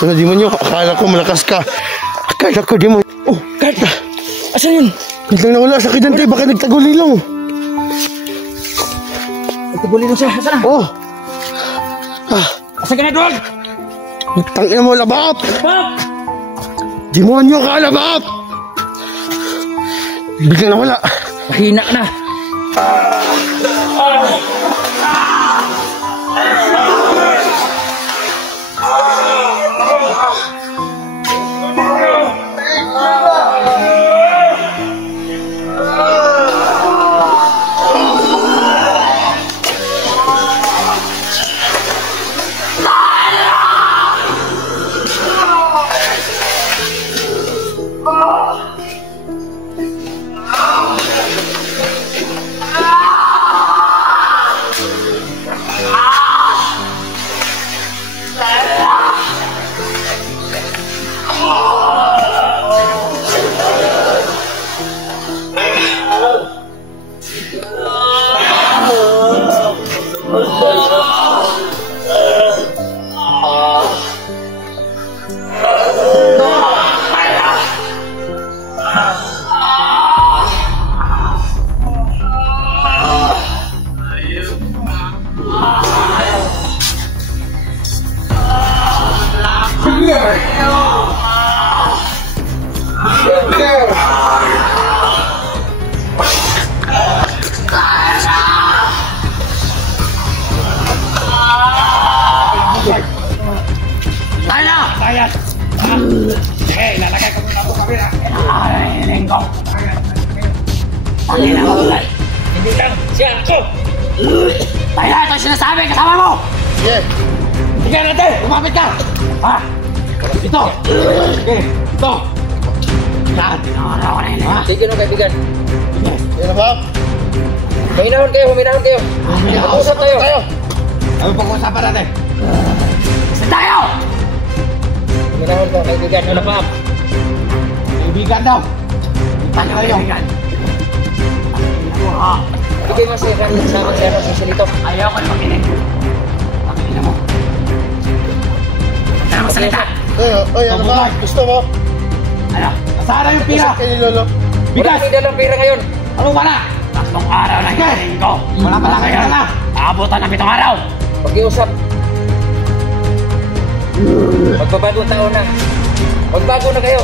Tara, demonyo. Akala ko malakas ka. Akala ko, demonyo. Oh, Kurt. Asan yun? Biglang nawala sa kidante. Baka nagtagulilong. Nagtagulilong siya. Asan na? Oh. Asan ka na, Dog? Tangina mo, labap. Labap! Demonyo ka, labap. Biglang nawala. Mahina ka na. Hindi lang siya ako. Tayo na ito sinasabi kasama mo. Yeah. Sige natin, lumapit ka. Ha? Ito. Sige, ito. Yan, tinawala ko na yun. Sige nung kaibigan. Yan, labap. Huminahon kayo. Mag-usap tayo. Ano pag-uusapan natin? Saan tayo? Huminahon ka kaibigan. Ano pa? Kaibigan daw. Tayo kayo. Hindi kayo masaya sama siya ng sisi nito. Ayaw ko na makinig. Makinig mo. Ano magsalita? Oy, ano ba? Gusto mo? Ano? Nasaan na yung pira? Usap kayo ni Lolo. Wala Bigas! kami dalang pera ngayon. Ano wala? 3 araw na hiling ko. Wala pala kayo na. Naabutan na 7 araw. Pag-iusap. Magbabagong taon na. Magbago na kayo.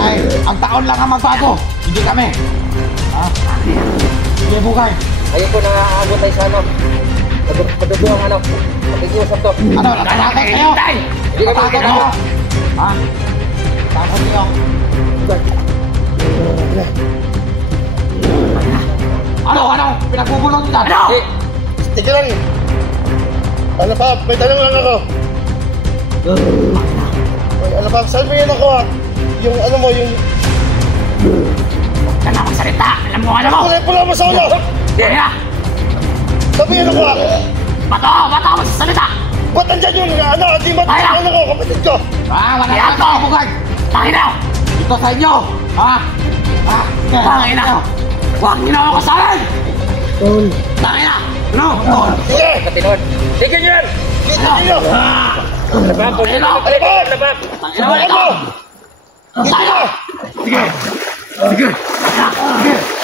Ay, ang taon lang ang magbago. Hindi kami. Ha? Sige, Bugay. Ayaw ko na aabot tayo sa ano. Madugo ang ano. Pag-iusap to. Ano? Natatakot kayo? Hindi kami Natatakot kayo? Ha? Takot kayo? Ano? Pinagbubulong nila? Ano? Eh, Sige lang. Ano pa? May tanong lang ako. Oy, ano pa? Saan mo yan ako ha? Yung ano mo, yung... Huwag ka na magsalita. Alam mo ano mo? Pula mo sa ulo! Hindi na. Saan mo yan ako ha? Bato ka magsasalita. Ba't nandyan yung ano? Di ba Ay, ano ko? Kapatid ko? Wala ka ito, Bugay. Tangin na. Ito sa inyo. Ha? Tangin na. Huwag niyo na ako kasalan. Tangin na. Ano? Sige! katinon. Sige nyo yan. Dito nyo! Labab, labab. Subukan mo! Dito na! Sige.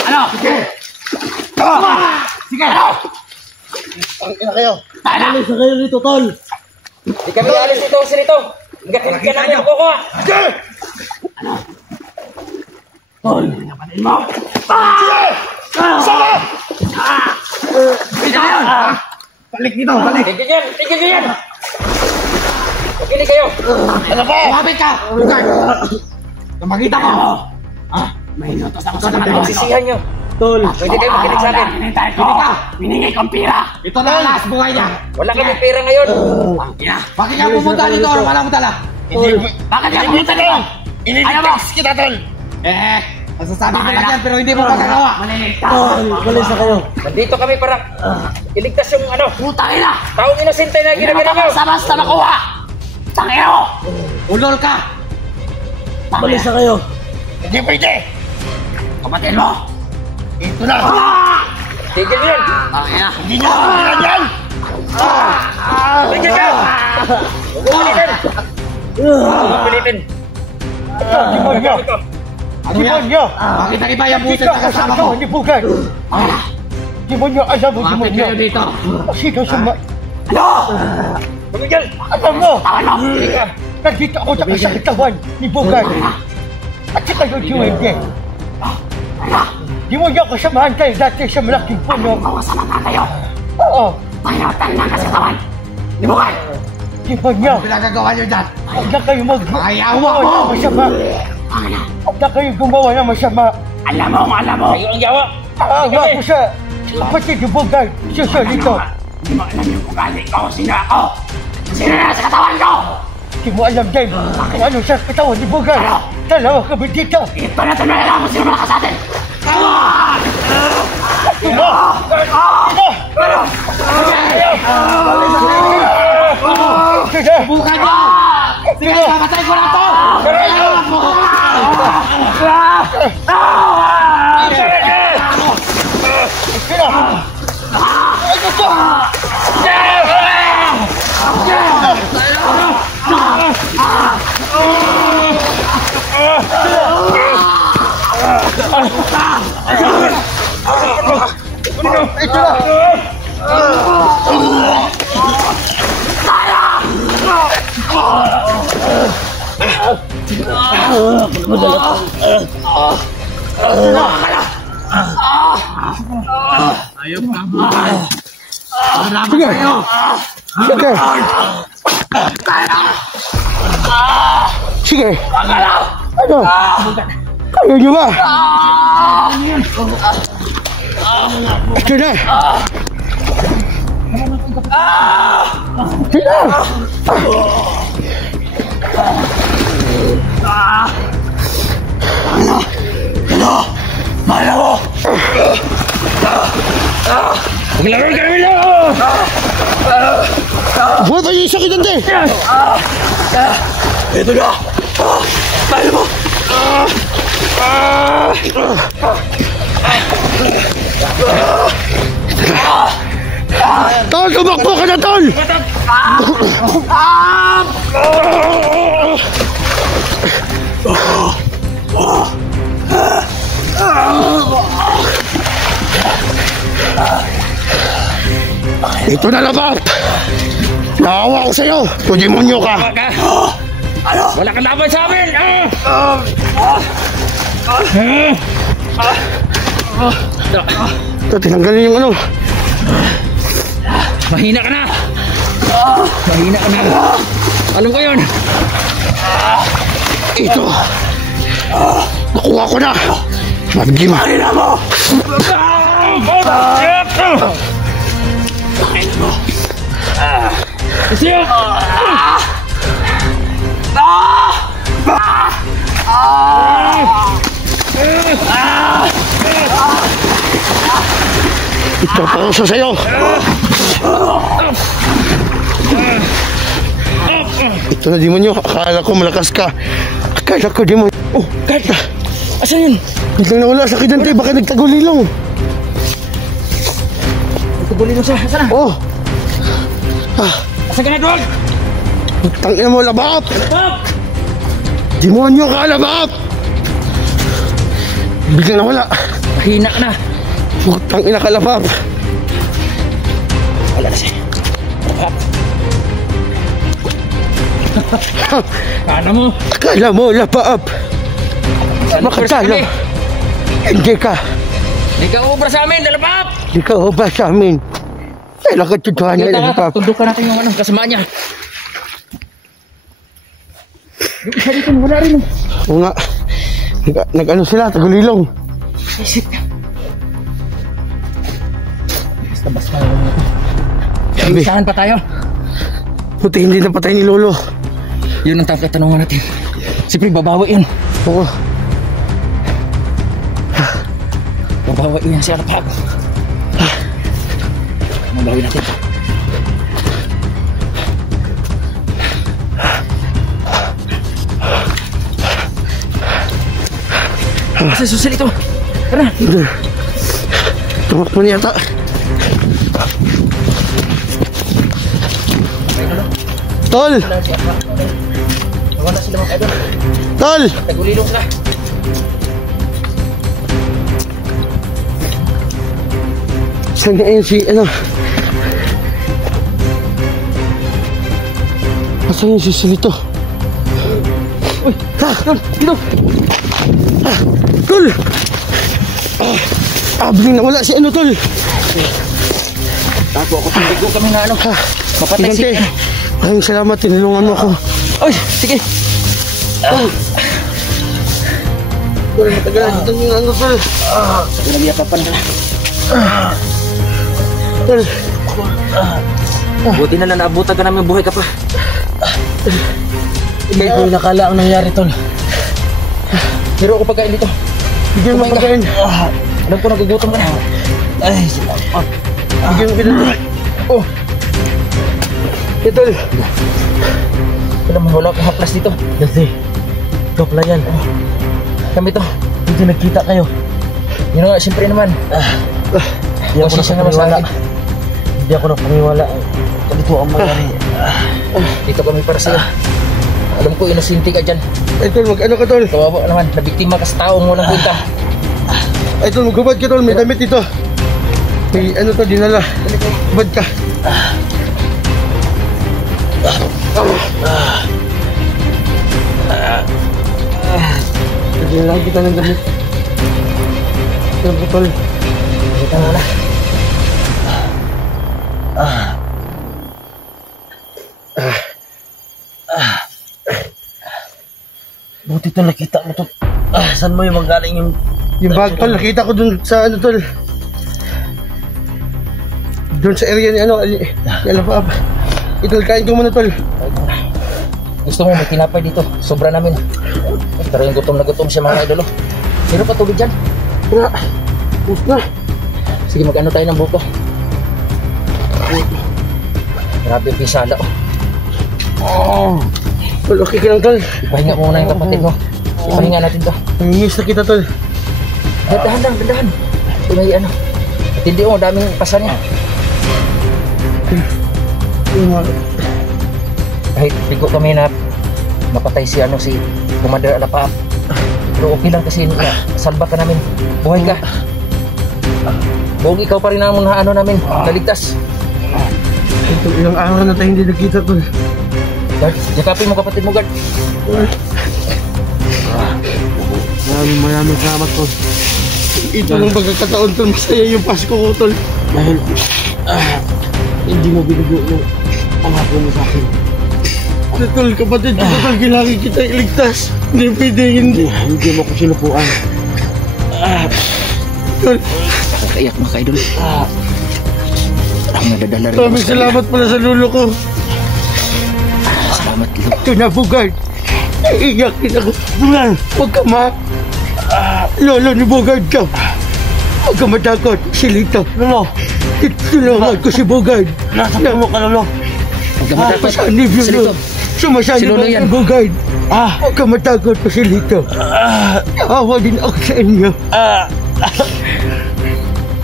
Ano? Sige. Ang ina kayo! Tangin na. Sa kayo rito, tol! Di kami alis dito kasi nito. Nagkakalit ka namin ako ko. Sige! Tol, kapatid mo. Sige! Sama! Dito yun. Balik dito, balik. Tigil nyo yan. Makinig kayo. Ano ba? Lumapit ka. Bugay. Kung makita mo. May inutos ako sa mga Sisihan nyo. Tol! Pwede kayo makinig sa akin. Hinintay ko. Hiningi kong pira. Ito na last buhay niya. Wala kami pera ngayon. Bakit ka pumunta dito? Wala mo dala. Bakit ka pumunta dito? Iniligtas kita, tol! Masasabi mo lang yan pero hindi mo magagawa. Maliligtas. Balis na kayo! Nandito kami para iligtas yung ano. Putang ina. Taong inosente na Hindi ginagana naman nyo. basta makuha. Tangina mo. Ulol ka. Balis na kayo! Hindi pwede! Kapatid mo. Ito na! Tigil nyo yan. Tangina. Hindi nyo kapilan yan! Tigil ka. Huwag mo pilitin. Pilitin. Demonyo! Ano yan? Demonyo! Bakit nakita yung Hindi puset ka na kasama kasama mo? ni Bugay! Ah, Demonyo! Alam mo, bakit demonyo! kayo dito? Sino suma... Ano? Tumigil! Alam mo! Tawag mo! Nandito ako sa katawan ni Bugay! At saka yung duwende! Demonyo, kasamahan kayo dati sa malaking puno! Mawasama na kayo! Oo! Pinatay na kasi tawan! Di mo kayo! Demonyo! Ano pinagagawa niyo dyan? Huwag na kayo Ayawa mo! ng masama! Ano? Huwag na kayo gumawa ng masama! Alam mo! Kayo ang yawa! Aawa ko sa kapatid ni Bugay! Susolito! Di mo alam yung ugali ko! Sino ako? Sino na sa katawan ko? Di mo alam din kung ano sa katawan ni Bugay! Dalawa kami dito! Ito na alam mo sino malakas sa atin! Ino! Sige! Bukan niyo! Sige, papatay ko na to! Kailangan mo! Sige! Ay, gusto! Ito na! Sige! Sige! Sige! Ano? Kaya nyo ba? Ito na! Ito na! Mahal ako! Maglaro ka namin lang! Huwag kayo yung sakit nante! Ito na! Mahal mo! Tol! Tumakbo ka na, Tol! Ito na labat! Naawa ko sa'yo! Kung demonyo ka! Wala kang laban sa amin! Ito, tinanggalin yung ano. Mahina ka na! Mahina ka na! Alam ko yun! Ito! Nakuha ko na! Magima! Mahina mo! Siya! Ito pa ko sa'yo! Ito na demonyo. Akala ko malakas ka. Akala ko demonyo. Oh, kahit na. Asan yun? Biglang nawala sa kidante. Baka nagtagulilong. Tugulin mo siya. Asan na? Oh! Asan ka na, Dwag? Tangina mo, labap! Pop! Demonyo ka, labap! Biglang nawala. Mahina ka na. Tangina ka, labap! Wala na siya. Pop! Paano mo? Akala mo, labap! Makatalo! Hindi ka! Hindi ka ubra sa amin, lalapap! Hindi ka ba sa amin? Kailan ka tutuhan na, labap? Tundukan natin yung kasama niya. Yung isa dito, wala rin. Oo nga. Nag-ano sila, tagulilong. Isip na. Basta-basta na lang ito. Sabi, Saan pa tayo? buti hindi napatay ni Lolo. Yun ang tatanungan natin. Siyempre, babawi yun. Oo. Babawi yun si Alapag. Mabawi natin. Kasi susil ito. Tara. Tumakbo niya yata. Tol! Wala sila mga idol. Tol! Nagulilong sila. Saan na yun si, ano? Asan yung sisilito? Uy! Ha! Tol! Dito! Tol! Biglang nawala si ano, Tol! Tago ako, tindigo kami na ano. Mapatay si... Maraming salamat, tinulungan mo ako. Uy! Sige! Tol! Tol, matagal na yung ano, Tol. Pinag-iakapan na. Tol! Buti na lang naabutan ka namin, buhay ka pa. Hindi ko nakala ang nangyari, Tol. Hiro ako pagkain dito. Bigyan mo pagkain. Alam ko nagugutom ka na. Ay, salamat. Bigyan mo pagkain. Oh! Tol! Alam mo, wala akong haplas dito. Dati, ikaw pala yan. Kami to. Hindi nagkita kayo. Yun nga, siyempre naman. Hindi ako napaniwala. Hindi ako napaniwala. Ganito ang mangyari. Dito kami para sa'yo. Alam ko, inusinti ka dyan. Ay, Tol, mag-ano ka, Tol? Kawawa naman, nabiktima ka sa taong walang kwenta. Ay, Tol, magkubad ka, Tol. May damit dito. May ano to, dinala. Kubad ka. Dinala kita ng damit. Tol, Tol. Kita nga na. Buti, Tol, nakita mo, Tol. Saan mo yung magaling yung bag, Tol? Nakita ko dun sa ano, Tol. Doon sa area ni ano, Alapap. Tol, kain ko muna, Tol. Gusto mo may tinapay dito, sobra namin. Pero yung gutom na gutom siya mga idolo. Meron pa tubig dyan. Wala. Bus na. Sige, mag-ano tayo ng buko. Grabe yung pisala. Tol, okay ka lang, Tol. Ipahinga mo muna yung kapatid mo. Ipahinga natin to. Nangingis na kita, Tol. Dahan lang, dahan. Ito may ano. At hindi mo, daming pasan niya. Kahit bigo kami na mapatay si ano si Commander Alapap. Pero okay lang kasi salba ka namin. Buhay ka. Buong ikaw pa rin ang mga ano namin. Naligtas. Ito, ilang araw na tayo hindi nagkita, Tol. Guard, yakapin mo kapatid mo, Guard. Maraming salamat, Tol. Ito lang pagkakataon, Tol. Masaya yung Pasko ko, Tol. Dahil hindi mo binugo yung pangako mo sa akin. Tol, kapatid ko, Tol, kailangan kita iligtas. Hindi pwede, hindi mo ko sinupuan. Tol, Nakakaiyak mga ka-idol. Ang nadadala rin. maraming salamat pala sa lulo ko. Salamat, Lolo. Ito na, Bugard. Naiiyak din ako. Bulan, huwag ka lolo ni Bugard ka. Huwag ka matakot, si Lito. Lolo, tulungan ko si Bugard. Nasaktan mo ka, Lolo. Huwag ka matakot. Sumasanib yun, Si Lito. Sumasanib Si Lolo yan. si Bugard. Huwag ka matakot ko si Lito. Awa din ako sa inyo.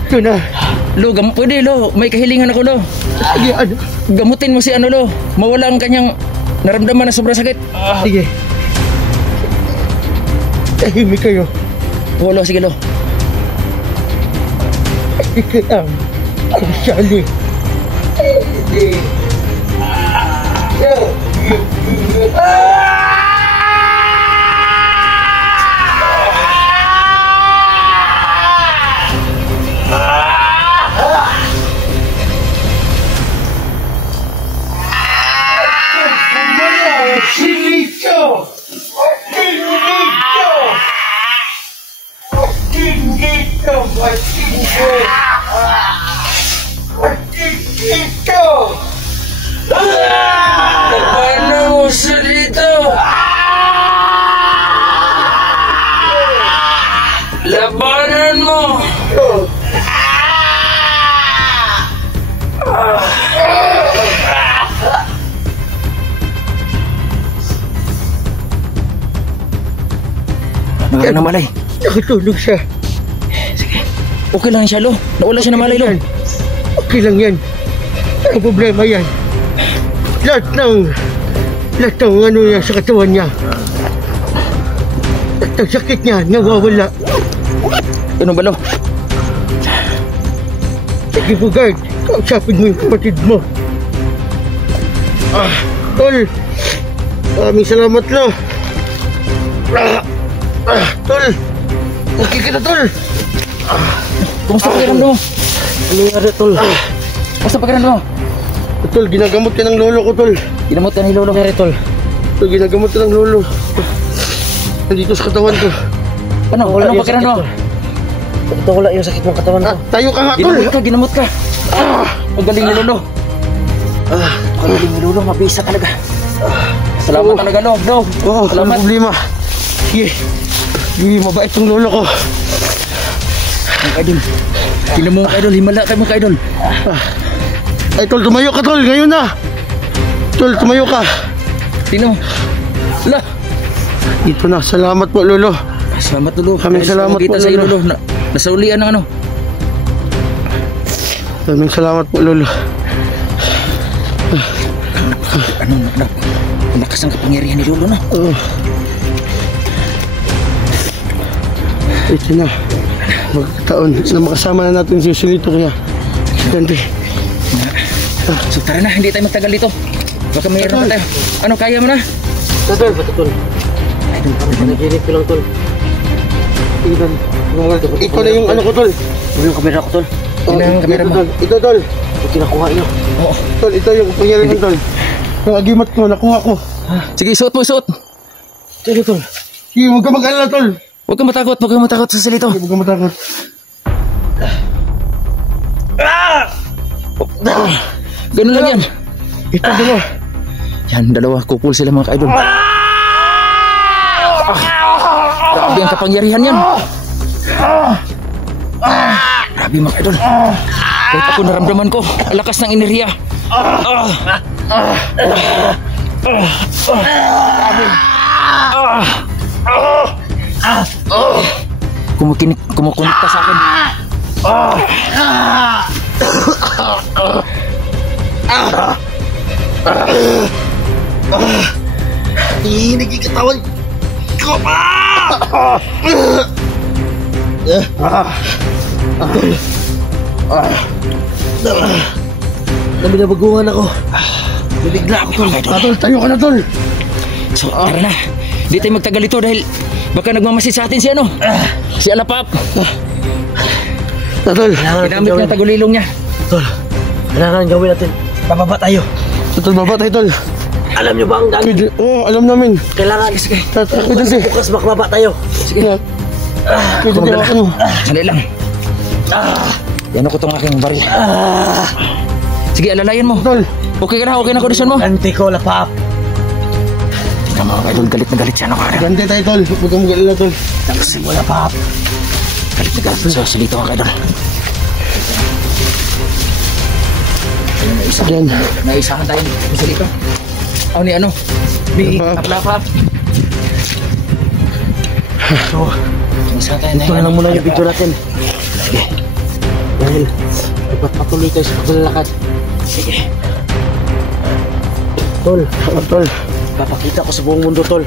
Ito na. Lo, pwede, Lo. May kahilingan ako, Lo. Sige, ano? Gamutin mo si ano, Lo. Mawala ang kanyang naramdaman na sobrang sakit. Sige. Tahimik kayo. Oo, Lo. Sige, Lo. Ikaw ang sali. Labanan mo siya dito! Labanan mo! Baka namalay. Nakatulog siya. Sige. Okay lang siya, Lo. Nawala siya na malay, Lo. Okay lang yan. Ang problema yan. Lahat ng lahat ng ano niya sa katawan niya. At ang sakit niya, nawawala. Ano ba, Lo? Sige po, guard. Kausapin mo yung kapatid mo. Tol. Maraming salamat, Lo. Tol. Okay ka na, Tol. Kumusta pakiramdam mo? Ano nangyari, Tol? Kumusta pakiramdam mo? Tol, ginagamot ka ng lolo ko, Tol. Ginamot ka ni Lolo. Tol, ginagamot ka ng lolo. Nandito sa katawan ko. Ano? Anong pakiramdam mo? Ito wala yung sakit ng katawan ko. Tayo ka nga, Tol. Ginamot ka. Ang galing ni Lolo. Ang galing ni Lolo, mabisa talaga. Salamat talaga, Lo. Oo, Salamat. walang problema. Sige. Sige, mabait yung lolo ko. Ang Idol. Tingnan mo ang Idol. Himala tayo mga Idol. Ay, Tol, tumayo ka, Tol. Ngayon na. Tol, tumayo ka. Tingnan mo. Ala. Ito na. Salamat po, lolo. Salamat, Lolo. Maraming salamat Kita po, sa iyo, Lolo. Lolo. Nasaulian ng ano. Maraming salamat po, lolo. Ano, malakas ang kapangyarihan ni Lolo na. Ito na. Magkataon na makasama na natin si Joselito kaya. Gante. So tara na, hindi tayo magtagal dito. Baka mayroon pa tayo. Ano, kaya mo na? Tol, ba't Tol? Panaginip ko lang, Tol. Ito na yung ano ko, Tol. Ano yung kamera ko, Tol? Ito na yung kamera mo. Ito, Tol. Ito kinakuha niyo. Oo. Tol, ito yung pangyarihan, Tol. Yung agimat ko, nakuha ko. Sige, suot mo, suot. Sige, Tol. Sige, huwag ka mag-alala, Tol. Huwag kang matakot sa salito. Huwag ka matakot. Ganun lang yan. Ito, dalawa. Yan, dalawa, kupul sila mga ka-idol. Grabe ang kapangyarihan yan. Grabe mga ka-idol. Kahit ako naramdaman ko, ang lakas ng enerhiya. Kumukunik ka sa akin. Nagkikatawan ko. Naminabagungan ako. Nabigla ako, Tol. Tol, tayo ka na, Tol. So, tara na. Hindi tayo magtagal ito dahil baka nagmamasid sa atin si ano? Si Alapap. Tol, Ginamit niya tagulilong niya. Tol, kailangan gawin natin. Pababa tayo. Tol, baba tayo, Tol. Alam niyo ba ang dami? Oo, alam namin. Kailangan. Sige. Bukas makababa tayo. Sige. Pwede tayo ako. Sandali lang. Yan ako itong aking baril. Sige, alalayan mo. Tol. Okay ka na kondisyon mo. Ganti ko, lapap. Tingnan mo, idol, galit na galit siya. Ano ka na? Gante tayo, Tol. Huwag kang mag-alala, Tol. Tangsin mo, lapap. Galit na galit sa salito ka, idol. Ayun, may isa. Diyan. May isahan tayo sa salito. Ni ano? Ni Aplapa. So, Isa tayo na ito na lang muna yung video natin. Sige. Dahil, ipagpatuloy tayo sa paglalakad. Sige. Tol, Tol. papakita ko sa buong mundo, Tol.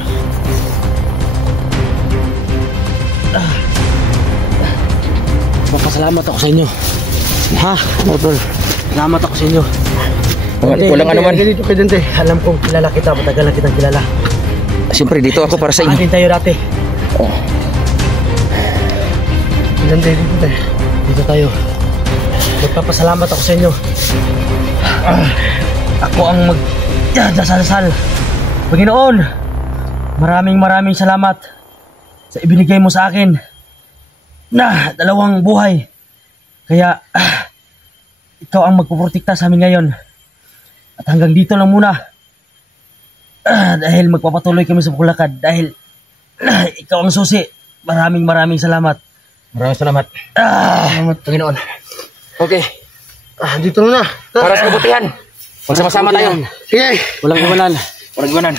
Papasalamat ako sa inyo. Ha? Tol. Salamat ako sa inyo. Walang ano man. Dito kay Dante. Alam kong kilala kita, matagal na kitang kilala. Siyempre, dito ako para sa inyo. Atin tayo dati. Oh. Dante, dito tayo. Dito tayo. Magpapasalamat ako sa inyo. Ako ang magdasal-sal. Panginoon, maraming salamat sa ibinigay mo sa akin na 2 buhay. Kaya, ikaw ang magpuprotekta sa amin ngayon. At hanggang dito lang muna. Dahil magpapatuloy kami sa paglakad. Dahil ikaw ang susi. Maraming salamat. Maraming salamat. Salamat. Panginoon. Okay. Dito na. Para sa kabutihan. Magsama-sama tayo. Sige. Walang iwanan. Walang iwanan.